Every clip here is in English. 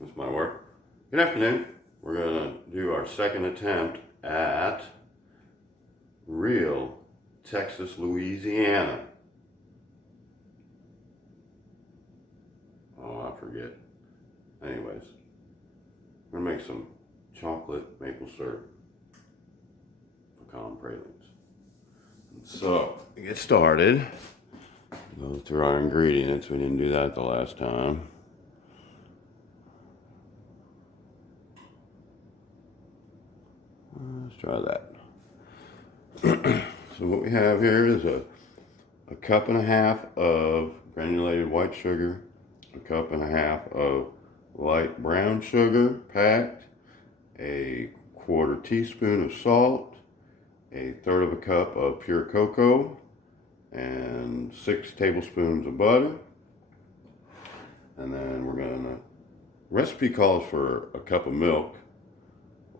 This might work. Good afternoon. We're going to do our second attempt at real Texas, Louisiana. Oh, I forget. Anyways, we're going to make some chocolate maple syrup pecan pralines. So, to get started, go through our ingredients. We didn't do that the last time. Let's try that. So what we have here is a cup and a half of granulated white sugar, a cup and a half of light brown sugar packed, a quarter teaspoon of salt, a third of a cup of pure cocoa, and 6 tablespoons of butter. And then we're gonna, recipe calls for a cup of milk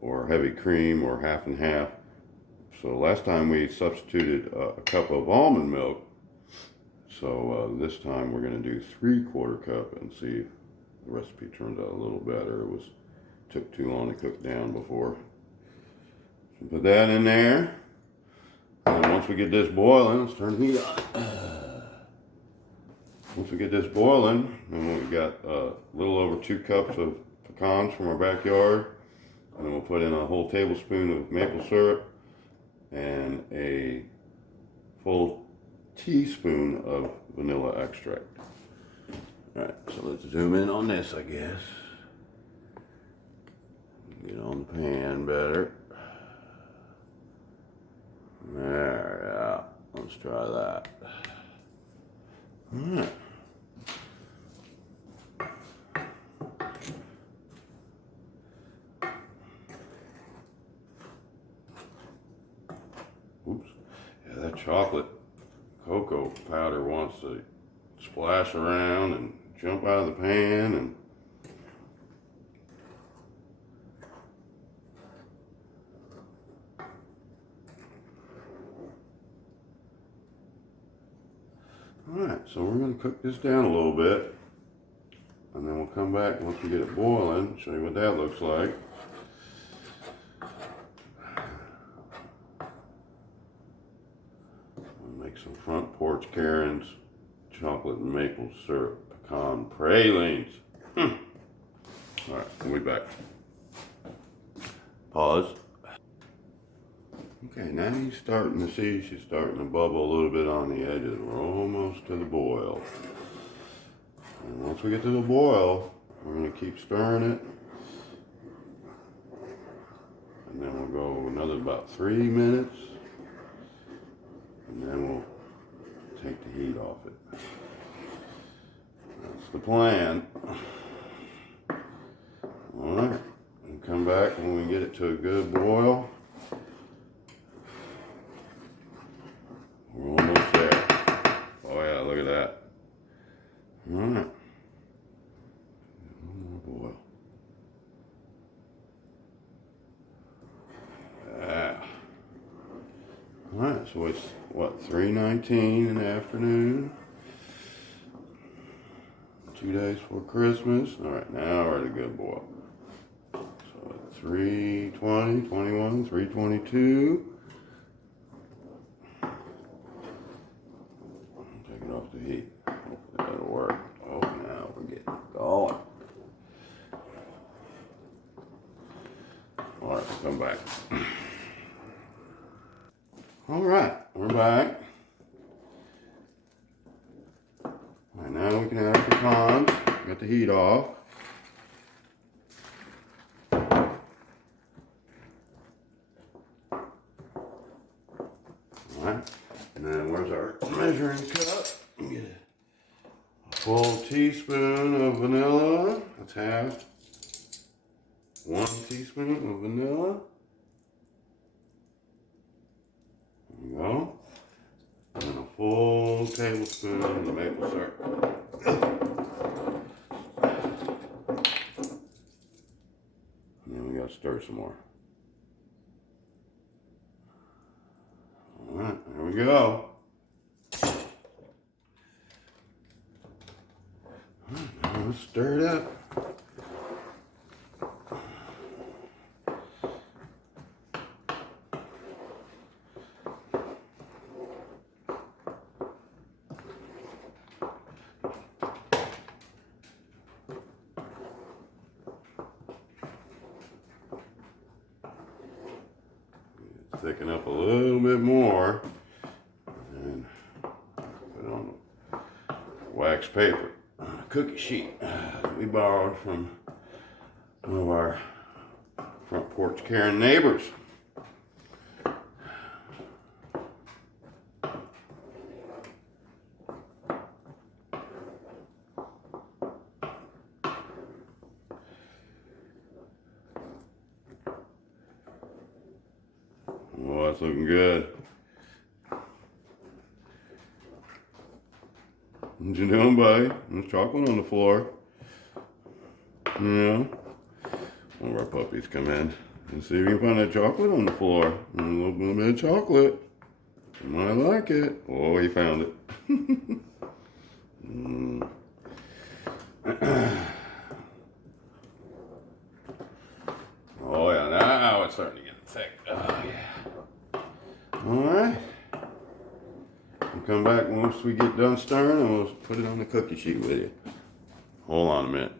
or heavy cream or half and half. So last time we substituted a cup of almond milk. So this time we're going to do 3/4 cup and see if the recipe turns out a little better. It took too long to cook down before. So put that in there. And once we get this boiling, let's turn the heat on. Once we get this boiling, then we've got a little over 2 cups of pecans from our backyard. And then we'll put in a whole tablespoon of maple syrup and a full teaspoon of vanilla extract. All right, so let's zoom in on this, I guess. Get on the pan better. There, yeah. Let's try that. All right. Oops. Yeah, that chocolate cocoa powder wants to splash around and jump out of the pan and alright, so we're going to cook this down a little bit and then we'll come back once we get it boiling, show you what that looks like. Make some front porch Karen's chocolate and maple syrup pecan pralines. Alright, we'll be back. Pause. Okay, now you're starting to see she's starting to bubble a little bit on the edges. We're almost to the boil. And once we get to the boil, we're going to keep stirring it. And then we'll go another about 3 minutes. And then we'll take the heat off it. That's the plan. Alright, and come back when we get it to a good boil. We're almost there. Oh yeah, look at that. Alright. One more boil. Yeah. Alright, so it's what, 3:19 in the afternoon? 2 days before Christmas. Alright, now we're at a good boil. So at 3:20, 21, 3:22. Take it off the heat. Hopefully that'll work. Oh, now we're getting going. Alright, come back. Alright, we're back. Alright, now we can add the pecans. Got the heat off. Alright, and then where's our measuring cup? Get a full teaspoon of vanilla. That's half. 1 teaspoon of vanilla. There we go. And then a full tablespoon of the maple syrup. And then we gotta stir some more. Alright, there we go. Alright, now let's stir it up. Alright, now we're gonna thicken up a little bit more. And put it on the wax paper. Cookie sheet we borrowed from one of our front porch Karen neighbors. Oh, that's looking good. What you doing, buddy? There's chocolate on the floor. Yeah. One of our puppies come in and see if you can find that chocolate on the floor. A little bit of chocolate. You might like it. Oh, he found it. Oh yeah, now it's starting to get thick. Oh yeah. All right. We'll come back once we get done stirring and we'll put it on the cookie sheet with you. Hold on a minute.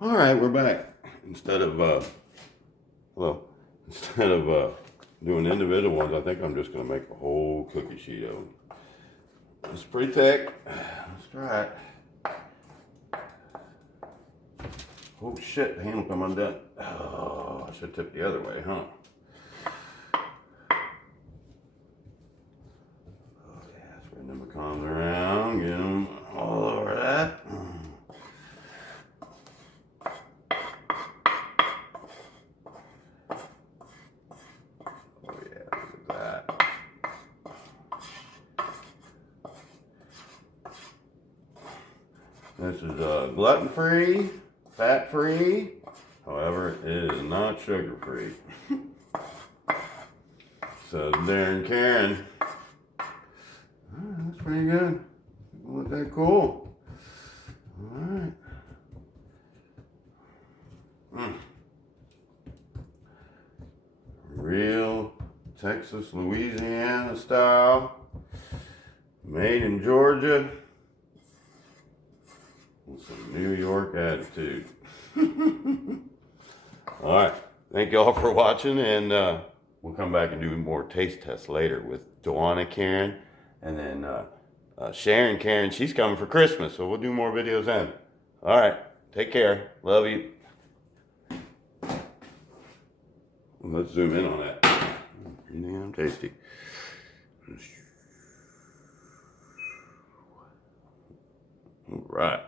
All right, we're back. Instead of doing individual ones, I think I'm just gonna make a whole cookie sheet of them. It's pretty thick. Let's try it. Oh shit, the handle come undone. Oh, I should tip the other way, huh? Oh yeah, spread them pecans around, get them all over that. Oh yeah, look at that. This is gluten-free, fat-free. However, it is not sugar-free. Says Darren Karen. That's pretty good. Wasn't that cool? All right. Real Texas, Louisiana style. Made in Georgia. With some New York attitude. All right. Thank you all for watching, and we'll come back and do more taste tests later with Darren Karen, and then Sharon Karen. She's coming for Christmas, so we'll do more videos then. All right. Take care. Love you. Let's zoom in on that. Pretty damn tasty. All right.